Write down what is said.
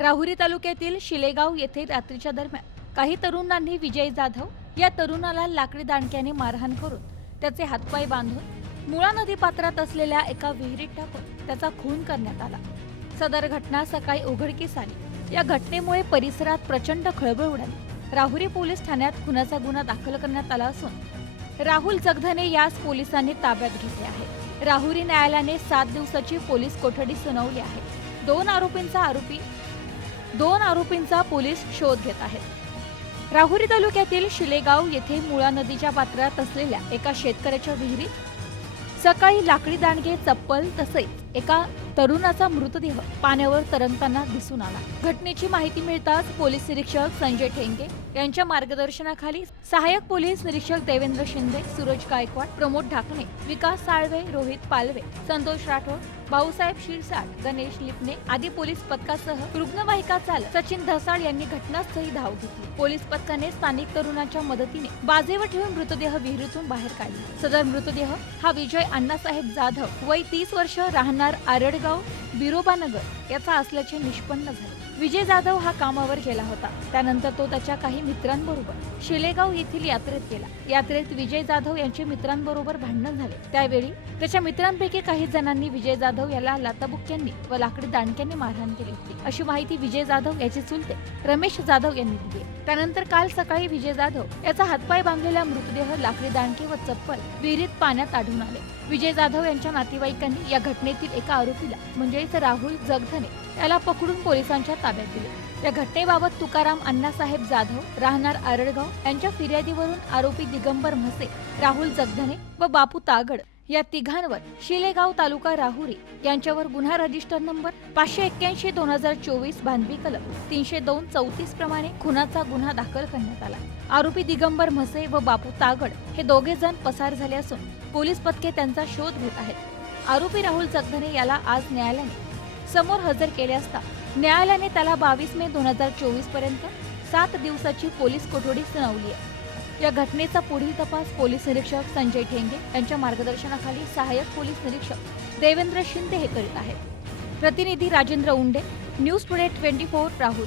राहुरी तालुक्यातील शिलेगाव येथे रात्रीच्या दरम्यान काही तरुणांनी विजय जाधव या तरुणाला लाकडी दांडक्याने मारहाण करून त्याचे हातपाय बांधून मुळा नदी पात्रात असलेल्या एका विहिरीत टाकून त्याचा खून करण्यात आला. सदर घटना सकाळी उघडकीस आली. या घटनेमुळे परिसरात प्रचंड खळबळ उडाली. राहुरी पोलीस ठाण्यात खुनाचा गुन्हा दाखल करण्यात आला असून राहुल जगधने यास पोलिसांनी ताब्यात घेतले आहे. राहुरी न्यायालयाने सात दिवसाची पोलीस कोठडी सुनावली आहे. दोन आरोपींचा आरोपी दोन आरोपींचा पोलीस शोध घेत आहेत. राहुरी तालुक्यातील शिलेगाव येथे मुळा नदीच्या पात्रात असलेल्या एका शेतकऱ्याच्या विहिरीत सकाळी लाकडी दांडगे चप्पल तसेच एका तरुणाचा मृतदेह पाण्यावर तरंगताना दिसून आला. घटनेची माहिती मिळताच पोलीस निरीक्षक संजय ठेंगे यांच्या मार्गदर्शनाखाली सहाय्यक पोलीस निरीक्षक देवेंद्र शिंदे सूरज गायकवाड प्रमोद ढाकणे विकास साळवे रोहित पालवे संतोष राठोड भाऊसाहेब शिरसाट गणेश लिपणे आदी पोलीस पथकासह रुग्णवाहिका चालक सचिन धसाळ यांनी घटनास्थळी धाव घेतली. पोलीस पथकाने स्थानिक तरुणाच्या मदतीने बाजेवर ठेवून मृतदेह विहिरीतून बाहेर काढले. सदर मृतदेह हा विजय अण्णासाहेब जाधव वय तीस वर्ष राहणार आरडगाव Mexico बिरोबानगर याचा असल्याचे निष्पन्न झाले. विजय जाधव हा कामावर गेला होता. त्यानंतर तो त्याच्या काही मित्रांबरोबर शिलेगाव येथील यात्रेत गेला. यात्रेत विजय जाधव यांचे मित्रांबरोबर भांडण झाले. त्यावेळी त्याच्या मित्रांपैकी काही जणांनी विजय जाधव याला लाताबुक्क्यांनी व लाकडी दांडक्यांनी मारहाण केली होती. अशी माहिती विजय जाधव याचे चुलते रमेश जाधव यांनी दिली त्यानंतर काल सकाळी विजय जाधव याचा हातपाय बांधलेला मृतदेह लाकडी दांडके व चप्पल विहिरीत पाण्यात आढळून आले. विजय जाधव यांच्या नातेवाईकांनी या घटनेतील एका आरोपीला म्हणजे म्हणजेच राहुल जगधने याला पकडून पोलिसांच्या ताब्यात दिले. या घटनेबाबत तुकाराम अण्णासाहेब जाधव राहणार आरडगाव यांच्या फिर्यादीवरून आरोपी दिगंबर म्हसे राहुल जगधने व बापू तागड या तिघांवर शिलेगाव तालुका राहुरी यांच्यावर गुन्हा रजिस्टर नंबर पाचशे एक्क्याऐंशी दोन हजार चोवीस भानवी कलम तीनशे दोन चौतीस प्रमाणे खुनाचा गुन्हा दाखल करण्यात आला. आरोपी दिगंबर म्हसे व बापू तागड हे दोघे जण पसार झाले असून पोलीस पथके त्यांचा शोध घेत आहेत. आरोपी राहुल जगधने याला आज न्यायालयाने समोर हजर केले असता न्यायालयाने त्याला बावीस मे दोन हजार चोवीसपर्यंत सात दिवसाची पोलीस कोठडी सुनावली आहे. या घटनेचा पुढील तपास पोलीस निरीक्षक संजय ठेंगे यांच्या मार्गदर्शनाखाली सहाय्यक पोलीस निरीक्षक देवेंद्र शिंदे हे करीत आहेत. प्रतिनिधी Rajendra Unde news today twenty four Rahul.